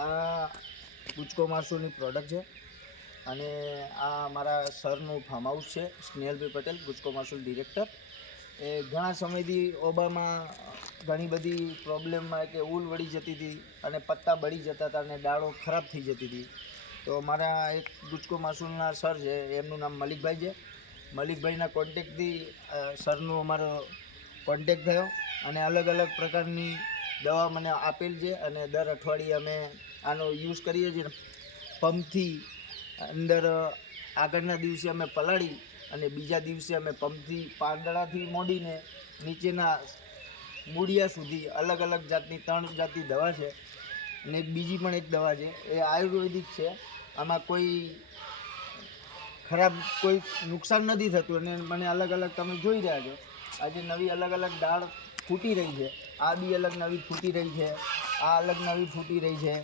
આ ગુજકો માસુની પ્રોડક્ટ છે અને આ મારા સરનું ફાર્મ હાઉસ છે, સ્નેહલભાઈ પટેલ, ગુજકો માસુલ ડિરેક્ટર. એ ઘણા સમયથી ઓબામાં ઘણી બધી પ્રોબ્લેમમાં કે ઊલ વળી જતી હતી અને પત્તા બળી જતા હતા અને ડાળો ખરાબ થઈ જતી હતી. તો મારા એક ગુજકો માસુલના સર છે, એમનું નામ મલિકભાઈ છે. મલિકભાઈના કોન્ટેક્ટથી સરનો અમારો કોન્ટેક થયો અને અલગ અલગ પ્રકારની દવા મને આપેલ છે અને દર અઠવાડિયે અમે આનો યુઝ કરીએ છીએ. પંપથી અંદર આગળના દિવસે અમે પલાળી અને બીજા દિવસે અમે પંપથી પાંદડાથી મોડીને નીચેના મૂળિયા સુધી અલગ અલગ જાતની 3 જાતની દવા છે. અને એક બીજી પણ એક દવા છે, એ આયુર્વેદિક છે. આમાં કોઈ ખરાબ કોઈ નુકસાન નથી થતું અને મને અલગ અલગ તમે જોઈ રહ્યા છો. આજે નવી અલગ અલગ દાળ ફૂટી રહી છે, આ બી અલગ નવી ફૂટી રહી છે, આ અલગ નવી ફૂટી રહી છે,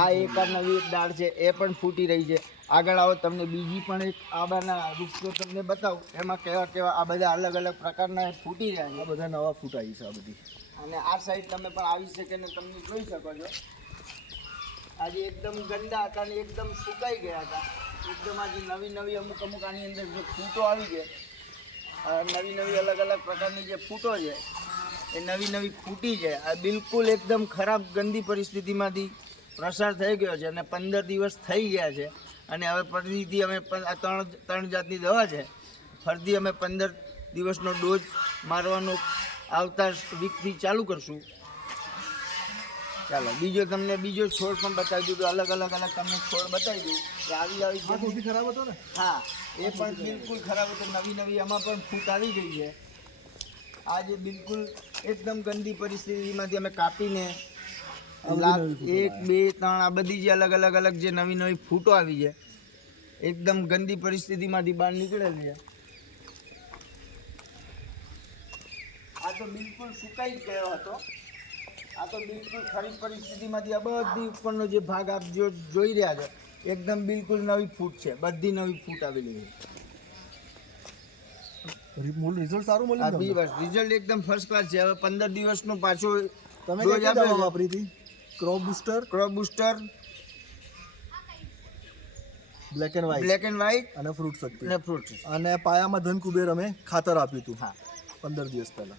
આ એક આ નવી એક દાળ છે એ પણ ફૂટી રહી છે. આગળ આવો, તમને બીજી પણ એક આંબાના વૃક્ષો તમને બતાવું, એમાં કેવા કેવા આ બધા અલગ અલગ પ્રકારના ફૂટી રહ્યા છે. આ બધા નવા ફૂટ આવી છે આ બધી. અને આ સાઈડ તમે પણ આવી શકે ને તમે જોઈ શકો છો. આજે એકદમ ગંદા હતા અને એકદમ સુકાઈ ગયા હતા. એકદમ આજે નવી નવી અમુક આની અંદર જે ફૂટો આવી છે, નવી નવી અલગ અલગ પ્રકારની જે ફૂટો છે એ નવી નવી ફૂટી છે. આ બિલકુલ એકદમ ખરાબ ગંદી પરિસ્થિતિમાંથી પ્રસાર થઈ ગયો છે અને 15 દિવસ થઈ ગયા છે. અને હવે ફરીથી અમે આ 3 જાતની દવા છે, ફરીથી અમે 15 દિવસનો ડોઝ મારવાનો આવતા વીકથી ચાલુ કરશું. ચાલો બીજો છોડ પણ બતાવી દીધું, અલગ અલગ તમને છોડ બતાવી દઉં કે આવી સૌથી ખરાબ હતો ને. હા, એ પણ બિલકુલ ખરાબ હતો. નવી આમાં પણ ફૂટ આવી ગઈ છે. આજે બિલકુલ એકદમ ગંદી પરિસ્થિતિમાંથી અમે કાપીને 1, 2, 3 આ બધી જે અલગ અલગ જે નવી ફૂટો આવી છે, એકદમ ગંદી પરિસ્થિતિમાંથી બહાર નીકળેલી છે. આ તો બિલકુલ સુકાઈ જ ગયો હતો. આ તો બિલકુલ ખરી પરિસ્થિતિમાંથી આ બધી ઉપરનો જે ભાગ આપ જોઈ રહ્યા છો, એકદમ બિલકુલ નવી ફૂટ છે, બધી નવી ફૂટ આવેલી છે. રિઝલ્ટ સારું મળ્યું. રિઝલ્ટ એકદમ ફર્સ્ટ ક્લાસ છે. હવે 15 દિવસનો પાછો તમે કઈ દવા વાપરી હતી? Crop booster, black and white અને ફ્રૂટ શક્તિ અને પાયામાં ધન કુબેર અમે ખાતર આપ્યું હતું. હા, 15 દિવસ પહેલા.